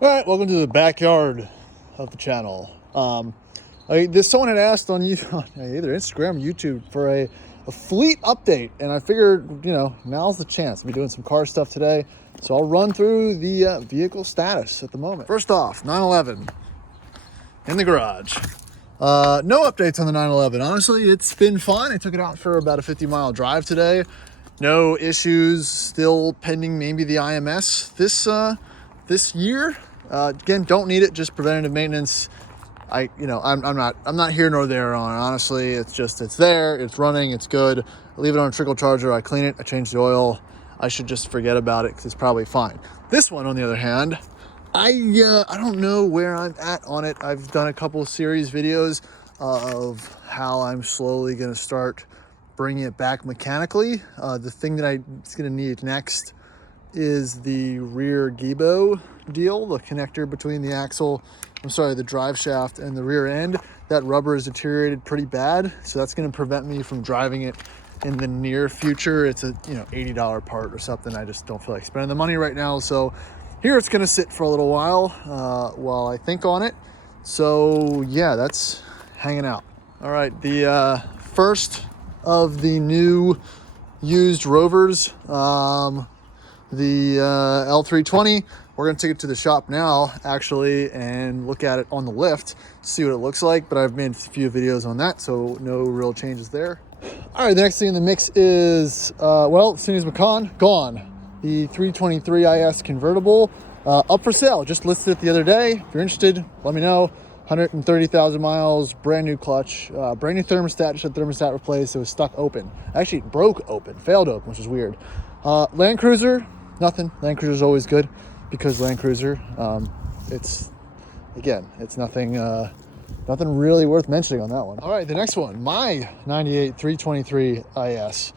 All right, welcome to the backyard of the channel. Someone had asked on either Instagram or YouTube for a fleet update, and I figured, now's the chance. I'll be doing some car stuff today, so I'll run through the vehicle status at the moment. First off, 911 in the garage. No updates on the 911. Honestly, it's been fun. I took it out for about a 50-mile drive today. No issues. Still pending maybe the IMS this year. Again, don't need it. Just preventative maintenance. I'm not here nor there on it. Honestly, it's there. It's running. It's good. I leave it on a trickle charger. I clean it. I change the oil. I should just forget about it because it's probably fine. This one, on the other hand, I don't know where I'm at on it. I've done a couple of series videos of how I'm slowly going to start bringing it back mechanically. The thing that I'm going to need next is the rear gibo deal, the connector between the drive shaft and the rear end. That rubber is deteriorated pretty bad, so that's going to prevent me from driving it in the near future. It's a $80 part or something. I just don't feel like spending the money right now, so here it's going to sit for a little while I think on it. So yeah, that's hanging out. All right, the first of the new used Rovers, the L320. We're going to take it to the shop now, actually, and look at it on the lift, see what it looks like. But I've made a few videos on that, so no real changes there. All right, the next thing in the mix is, as soon as Macan, gone. The 323 IS convertible, up for sale. Just listed it the other day. If you're interested, let me know. 130,000 miles, brand new clutch, brand new thermostat, just had thermostat replaced. It was stuck open. Actually, it broke open, failed open, which is weird. Land Cruiser, nothing. Land Cruiser is always good because Land Cruiser, it's nothing, nothing really worth mentioning on that one. All right, the next one, my 98 323 IS.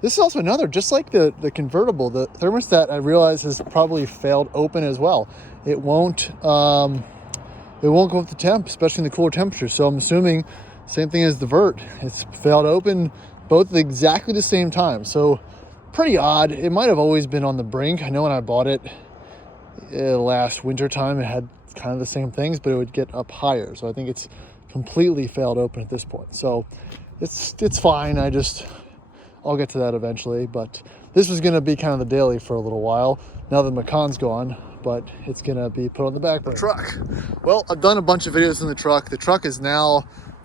This is also another, just like the convertible, the thermostat, I realize, has probably failed open as well. It won't go up to temp, especially in the cooler temperature. So I'm assuming same thing as the Vert. It's failed open both at exactly the same time. So pretty odd. It might have always been on the brink. I know when I bought it last winter time, it had kind of the same things, but it would get up higher. So I think it's completely failed open at this point. So it's fine. I'll get to that eventually. But this was going to be kind of the daily for a little while. Now that Macan's gone, but it's going to be put on the back burner. The truck. Well, I've done a bunch of videos in the truck. The truck is now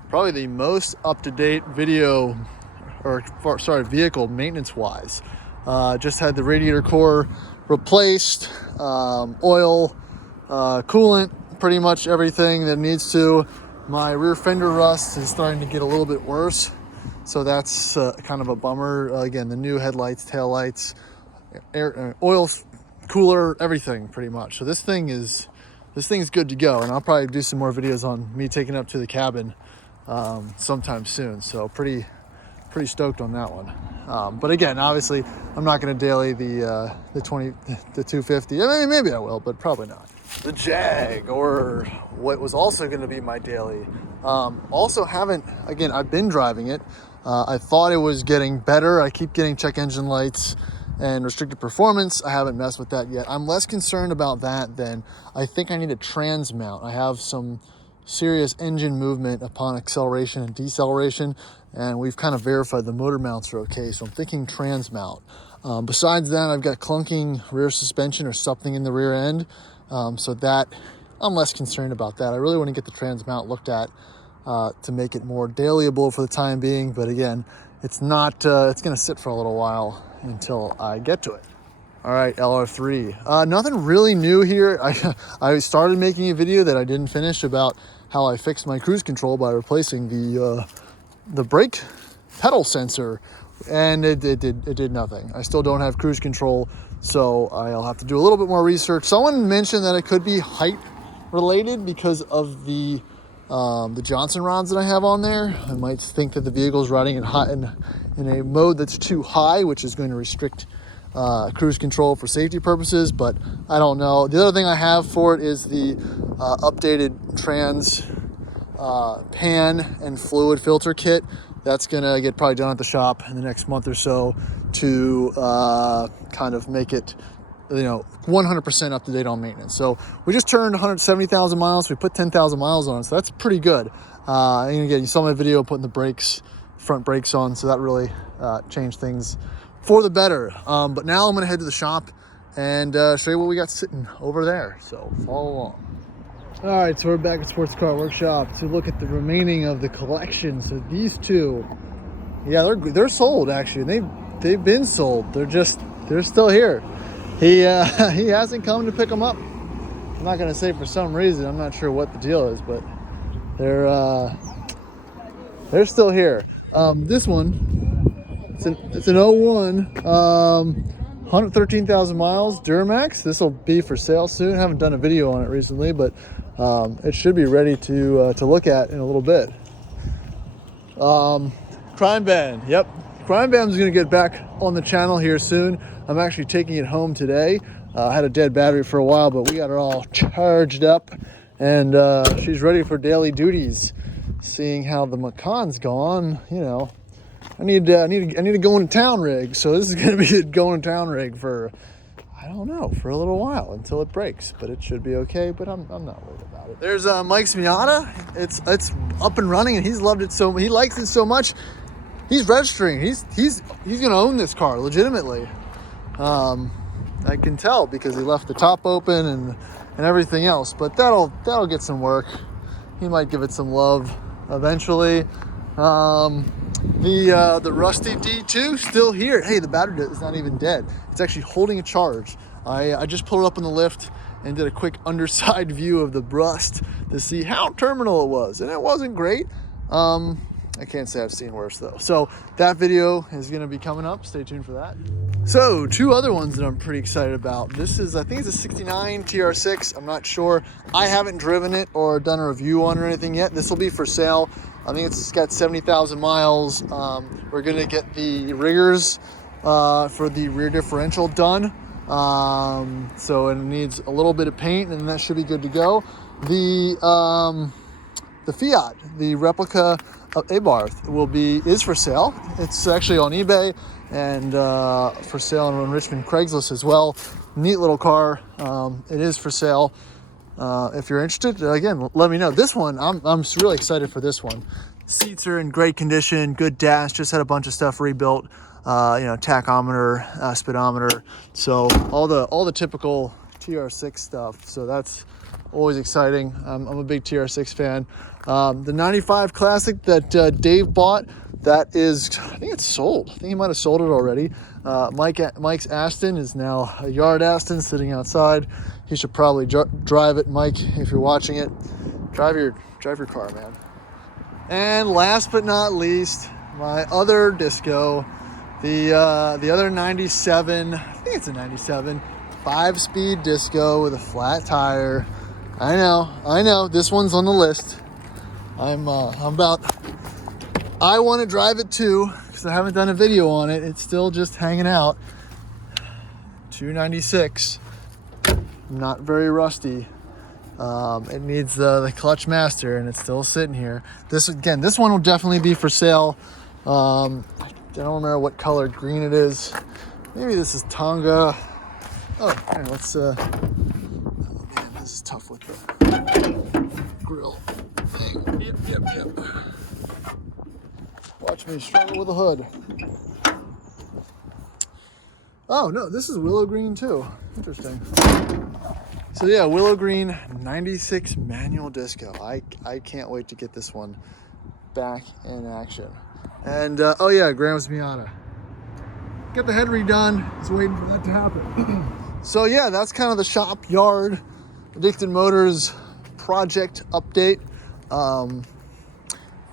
probably the most up-to-date vehicle maintenance-wise. Just had the radiator core replaced, oil, coolant, pretty much everything that needs to. My rear fender rust is starting to get a little bit worse, so that's kind of a bummer. Again, the new headlights, taillights, oil, cooler, everything pretty much. So this thing's good to go, and I'll probably do some more videos on me taking it up to the cabin sometime soon. So pretty stoked on that one. But again, obviously, I'm not going to daily the 250. I mean, maybe I will, but probably not. The Jag, or what was also going to be my daily. Also haven't. Again, I've been driving it. I thought it was getting better. I keep getting check engine lights and restricted performance. I haven't messed with that yet. I'm less concerned about that than I think I need a trans mount. I have some serious engine movement upon acceleration and deceleration, and we've kind of verified the motor mounts are okay, so I'm thinking trans mount. Besides that, I've got clunking rear suspension or something in the rear end, so that I'm less concerned about that. I really want to get the trans mount looked at to make it more dailyable for the time being, but again, it's not. It's going to sit for a little while until I get to it. All right, LR3. Nothing really new here. I started making a video that I didn't finish about how I fixed my cruise control by replacing the brake pedal sensor, and it did nothing. I still don't have cruise control, so I'll have to do a little bit more research. Someone mentioned that it could be height related because of the Johnson rods that I have on there. I might think that the vehicle's riding in a mode that's too high, which is going to restrict cruise control for safety purposes, but I don't know. The other thing I have for it is the updated trans pan and fluid filter kit. That's gonna get probably done at the shop in the next month or so to kind of make it 100% up to date on maintenance. So we just turned 170,000 miles. We put 10,000 miles on it, so that's pretty good. And again, you saw my video putting the front brakes on, so that really changed things for the better. But now I'm gonna head to the shop and show you what we got sitting over there. So follow along. All right, so we're back at Sports Car Workshop to look at the remaining of the collection. So these two, yeah, they're sold actually. They've been sold. They're still here. He hasn't come to pick them up. I'm not gonna say for some reason. I'm not sure what the deal is, but they're still here. This one, it's an 01. 113,000 miles Duramax. This will be for sale soon. I haven't done a video on it recently, but it should be ready to look at in a little bit. Crime Band. Yep, Crime Band is going to get back on the channel here soon. I'm actually taking it home today. I had a dead battery for a while, but we got her all charged up, and she's ready for daily duties. Seeing how the Macan's gone, I need to go in town rig. So this is going to be a going to town rig for, I don't know, for a little while until it breaks, but it should be okay. But I'm not worried about it. There's Mike's Miata. It's up and running, and he's loved it he likes it so much. He's registering. He's going to own this car legitimately. I can tell because he left the top open and everything else. But that'll get some work. He might give it some love eventually. The rusty D2 still here. Hey, the battery is not even dead. It's actually holding a charge. I just pulled it up in the lift and did a quick underside view of the rust to see how terminal it was, and it wasn't great. I can't say I've seen worse though. So that video is going to be coming up. Stay tuned for that. So two other ones that I'm pretty excited about. This is, I think it's a 69 TR6. I'm not sure. I haven't driven it or done a review on it or anything yet. This will be for sale. I think it's got 70,000 miles. We're going to get the riggers for the rear differential done. So it needs a little bit of paint, and that should be good to go. The Fiat, the replica of Abarth is for sale. It's actually on eBay and for sale on Richmond Craigslist as well. Neat little car. It is for sale. If you're interested, again, let me know. This one, I'm really excited for this one. Seats are in great condition, good dash. Just had a bunch of stuff rebuilt. Tachometer, speedometer. So all the typical TR6 stuff. So that's always exciting. I'm a big TR6 fan. The 95 Classic that Dave bought, that is, I think it's sold. I think he might have sold it already. Mike's Aston is now a yard Aston sitting outside. He should probably drive it, Mike, if you're watching it. Drive your car, man. And last but not least, my other disco, the other 97, I think it's a 97, 5-speed disco with a flat tire. I know, this one's on the list. I want to drive it too, because I haven't done a video on it. It's still just hanging out. 296, not very rusty. It needs the clutch master, and it's still sitting here. This one will definitely be for sale. I don't remember what color green it is. Maybe this is Tonga. Oh, here, let's. Oh man, this is tough with the grill thing. Yep. Watch me struggle with the hood. Oh no, this is willow green too. Interesting. So yeah, willow green 96 manual disco. I can't wait to get this one back in action. And oh yeah, Graham's Miata. Got the head redone. Just waiting for that to happen. So yeah, that's kind of the shop yard Addicted Motors project update. Going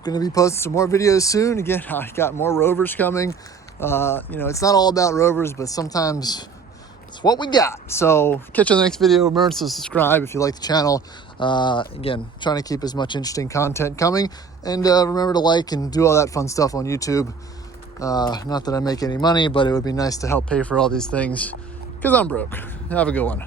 to be posting some more videos soon. Again, I got more Rovers coming. It's not all about Rovers, but sometimes it's what we got. So catch you in the next video. Remember to subscribe if you like the channel. Again, trying to keep as much interesting content coming. And remember to like and do all that fun stuff on YouTube. Not that I make any money, but it would be nice to help pay for all these things because I'm broke. Have a good one.